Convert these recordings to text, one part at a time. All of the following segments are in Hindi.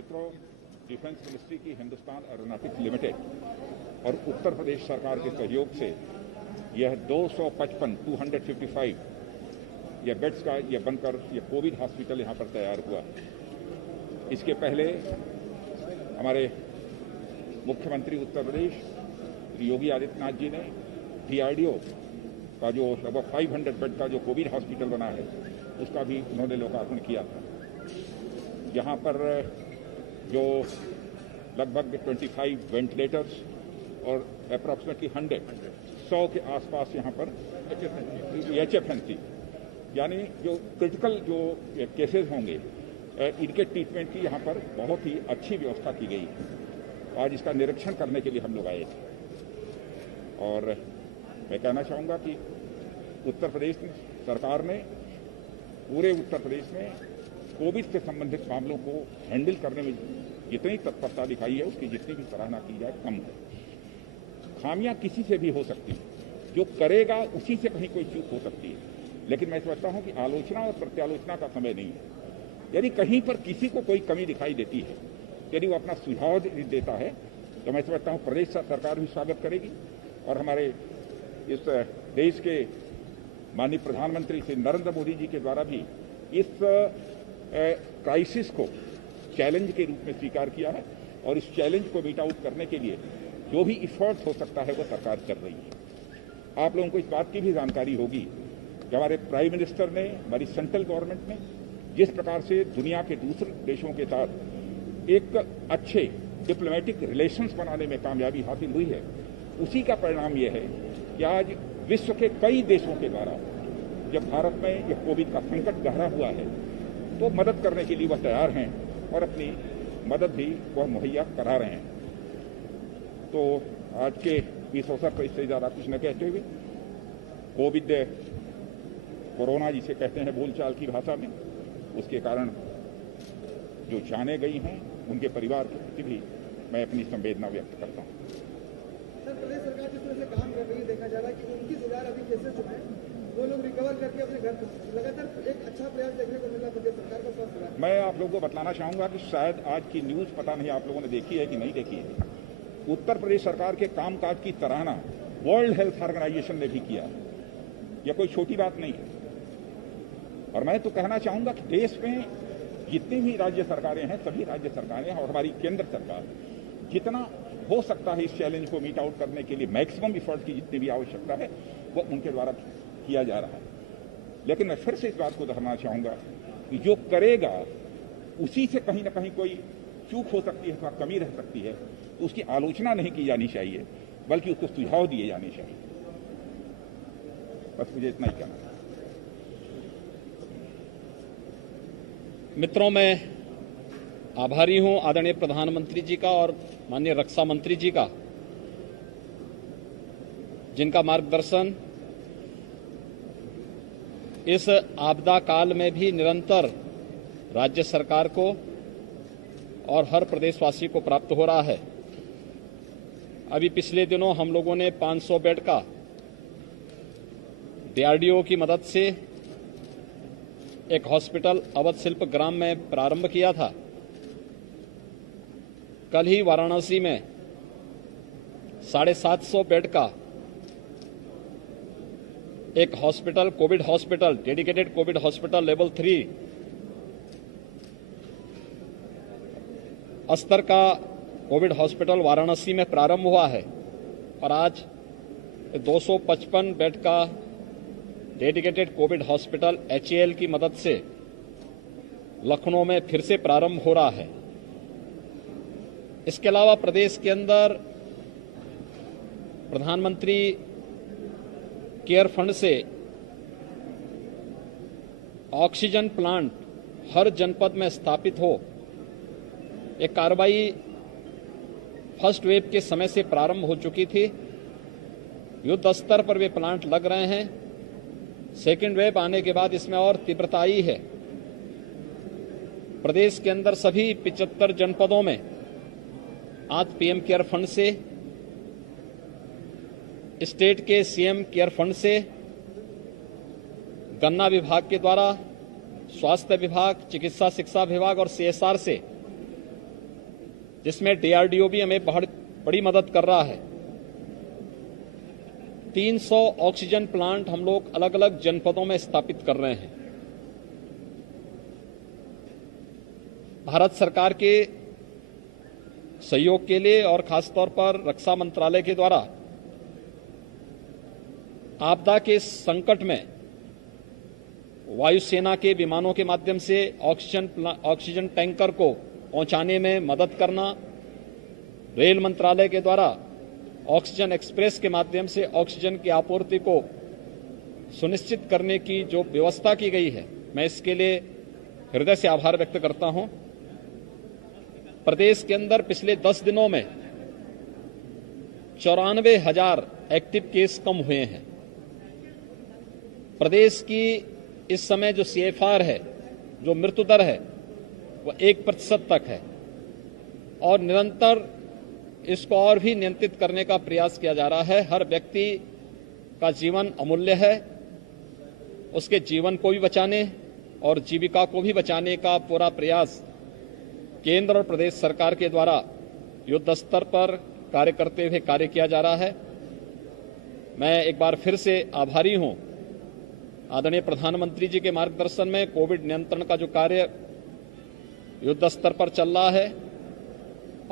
मित्रों, डिफेंस मिनिस्ट्री की हिंदुस्तान एरोनॉटिक्स लिमिटेड और उत्तर प्रदेश सरकार के सहयोग से यह 255 यह बेड्स का यह बनकर यह कोविड हॉस्पिटल यहाँ पर तैयार हुआ। इसके पहले हमारे मुख्यमंत्री उत्तर प्रदेश श्री योगी आदित्यनाथ जी ने DRDO का जो लगभग 500 बेड का जो कोविड हॉस्पिटल बना है उसका भी उन्होंने लोकार्पण किया था। यहाँ पर जो लगभग 25 वेंटिलेटर्स और अप्रॉक्सीमेटली 100 के आसपास यहाँ पर HFNC यानी जो क्रिटिकल जो केसेस होंगे इनके ट्रीटमेंट की यहाँ पर बहुत ही अच्छी व्यवस्था की गई है। आज इसका निरीक्षण करने के लिए हम लोग आए थे और मैं कहना चाहूँगा कि उत्तर प्रदेश सरकार ने पूरे उत्तर प्रदेश में कोविड से संबंधित मामलों को हैंडल करने में जितनी तत्परता दिखाई है उसकी जितनी भी सराहना की जाए कम है। खामियां किसी से भी हो सकती है, जो करेगा उसी से कहीं कोई चूक हो सकती है, लेकिन मैं समझता हूं कि आलोचना और प्रत्यालोचना का समय नहीं है। यदि कहीं पर किसी को कोई कमी दिखाई देती है, यदि वो अपना सुझाव देता है तो मैं समझता हूं प्रदेश सरकार भी स्वागत करेगी और हमारे इस देश के माननीय प्रधानमंत्री श्री नरेंद्र मोदी जी के द्वारा भी इस क्राइसिस को चैलेंज के रूप में स्वीकार किया है और इस चैलेंज को मीट आउट करने के लिए जो भी इफर्ट हो सकता है वो सरकार कर रही है। आप लोगों को इस बात की भी जानकारी होगी कि हमारे प्राइम मिनिस्टर ने, हमारी सेंट्रल गवर्नमेंट ने जिस प्रकार से दुनिया के दूसरे देशों के साथ एक अच्छे डिप्लोमेटिक रिलेशंस बनाने में कामयाबी हासिल हुई है, उसी का परिणाम यह है कि आज विश्व के कई देशों के द्वारा जब भारत में यह कोविड का संकट गहरा हुआ है तो मदद करने के लिए वह तैयार हैं और अपनी मदद भी वह मुहैया करा रहे हैं। तो आज के इस अवसर पर इससे ज़्यादा कुछ न कहते हुए कोविड कोरोना जिसे कहते हैं बोलचाल की भाषा में, उसके कारण जो जाने गई हैं उनके परिवार के प्रति भी मैं अपनी संवेदना व्यक्त करता हूँ। सर, प्रदेश सरकार जिस तरह से काम कर रही है, देखा जा रहा है कि 29,000 अभी केसेस जो हैं वो लोग रिकवर करके अपने घर लगातार एक अच्छा प्रयास देखने को मिला प्रदेश सरकार का स्वास्थ्य विभाग। मैं आप लोगों को बतलाना चाहूंगा कि शायद आज की न्यूज पता नहीं आप लोगों ने देखी है कि नहीं देखी है, उत्तर प्रदेश सरकार के कामकाज की सराहना वर्ल्ड हेल्थ ऑर्गेनाइजेशन ने भी किया है। यह कोई छोटी बात नहीं है और मैं तो कहना चाहूंगा कि देश में जितनी भी राज्य सरकारें हैं, सभी राज्य सरकारें और हमारी केंद्र सरकार जितना हो सकता है इस चैलेंज को मीट आउट करने के लिए मैक्सिमम इफर्ट की जितनी भी आवश्यकता है वो उनके द्वारा किया जा रहा है। लेकिन मैं फिर से इस बात को दोहराना चाहूंगा कि जो करेगा उसी से कहीं ना कहीं कोई चूक हो सकती है अथवा कमी रह सकती है, तो उसकी आलोचना नहीं की जानी चाहिए बल्कि उसको सुझाव दिए जाने चाहिए। बस मुझे इतना ही कहना है। मित्रों, मैं आभारी हूं आदरणीय प्रधानमंत्री जी का और माननीय रक्षा मंत्री जी का, जिनका मार्गदर्शन इस आपदा काल में भी निरंतर राज्य सरकार को और हर प्रदेशवासी को प्राप्त हो रहा है। अभी पिछले दिनों हम लोगों ने 500 बेड का DRDO की मदद से एक हॉस्पिटल अवध शिल्प ग्राम में प्रारंभ किया था। कल ही वाराणसी में 750 बेड का एक hospital, Covid hospital, dedicated Covid hospital level 3 स्तर का कोविड हॉस्पिटल वाराणसी में प्रारंभ हुआ है और आज 255 बेड का डेडिकेटेड कोविड हॉस्पिटल HAL की मदद से लखनऊ में फिर से प्रारंभ हो रहा है। इसके अलावा प्रदेश के अंदर प्रधानमंत्री केयर फंड से ऑक्सीजन प्लांट हर जनपद में स्थापित हो, एक कार्रवाई फर्स्ट वेव के समय से प्रारंभ हो चुकी थी। युद्ध स्तर पर वे प्लांट लग रहे हैं। सेकेंड वेव आने के बाद इसमें और तीव्रता आई है। प्रदेश के अंदर सभी 75 जनपदों में आज PM केयर फंड से, स्टेट के CM केयर फंड से, गन्ना विभाग के द्वारा, स्वास्थ्य विभाग, चिकित्सा शिक्षा विभाग और CSR से जिसमें डीआरडीओ भी हमें बहुत बड़ी मदद कर रहा है। 300 ऑक्सीजन प्लांट हम लोग अलग अलग जनपदों में स्थापित कर रहे हैं। भारत सरकार के सहयोग के लिए और खासतौर पर रक्षा मंत्रालय के द्वारा आपदा के संकट में वायुसेना के विमानों के माध्यम से ऑक्सीजन टैंकर को पहुंचाने में मदद करना, रेल मंत्रालय के द्वारा ऑक्सीजन एक्सप्रेस के माध्यम से ऑक्सीजन की आपूर्ति को सुनिश्चित करने की जो व्यवस्था की गई है, मैं इसके लिए हृदय से आभार व्यक्त करता हूं। प्रदेश के अंदर पिछले 10 दिनों में 94,000 एक्टिव केस कम हुए हैं। प्रदेश की इस समय जो CFR है, जो मृत्यु दर है, वह 1% तक है और निरंतर इसको और भी नियंत्रित करने का प्रयास किया जा रहा है। हर व्यक्ति का जीवन अमूल्य है, उसके जीवन को भी बचाने और जीविका को भी बचाने का पूरा प्रयास केंद्र और प्रदेश सरकार के द्वारा युद्ध स्तर पर कार्य करते हुए कार्य किया जा रहा है। मैं एक बार फिर से आभारी हूं आदरणीय प्रधानमंत्री जी के मार्गदर्शन में कोविड नियंत्रण का जो कार्य युद्ध स्तर पर चल रहा है,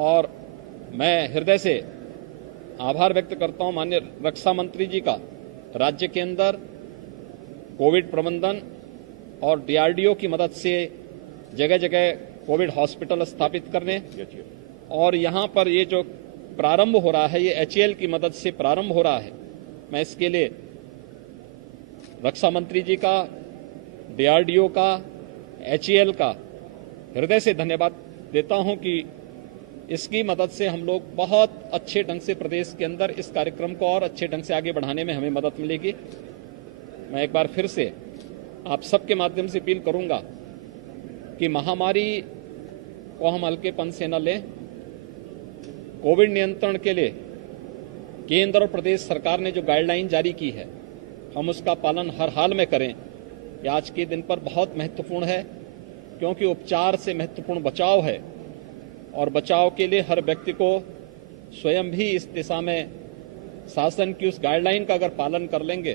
और मैं हृदय से आभार व्यक्त करता हूं माननीय रक्षा मंत्री जी का, राज्य के अंदर कोविड प्रबंधन और डीआरडीओ की मदद से जगह जगह कोविड हॉस्पिटल स्थापित करने, और यहां पर ये जो प्रारंभ हो रहा है ये HAL की मदद से प्रारंभ हो रहा है। मैं इसके लिए रक्षा मंत्री जी का, डीआरडीओ का, HAL का हृदय से धन्यवाद देता हूं कि इसकी मदद से हम लोग बहुत अच्छे ढंग से प्रदेश के अंदर इस कार्यक्रम को और अच्छे ढंग से आगे बढ़ाने में हमें मदद मिलेगी। मैं एक बार फिर से आप सबके माध्यम से अपील करूंगा कि महामारी को हम हल्केपन से न लें। कोविड नियंत्रण के लिए केंद्र और प्रदेश सरकार ने जो गाइडलाइन जारी की है, हम उसका पालन हर हाल में करें। ये आज के दिन पर बहुत महत्वपूर्ण है, क्योंकि उपचार से महत्वपूर्ण बचाव है, और बचाव के लिए हर व्यक्ति को स्वयं भी इस दिशा में शासन की उस गाइडलाइन का अगर पालन कर लेंगे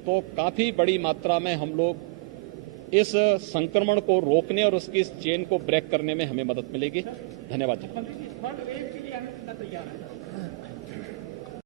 तो काफी बड़ी मात्रा में हम लोग इस संक्रमण को रोकने और उसकी इस चेन को ब्रेक करने में हमें मदद मिलेगी। धन्यवाद जी।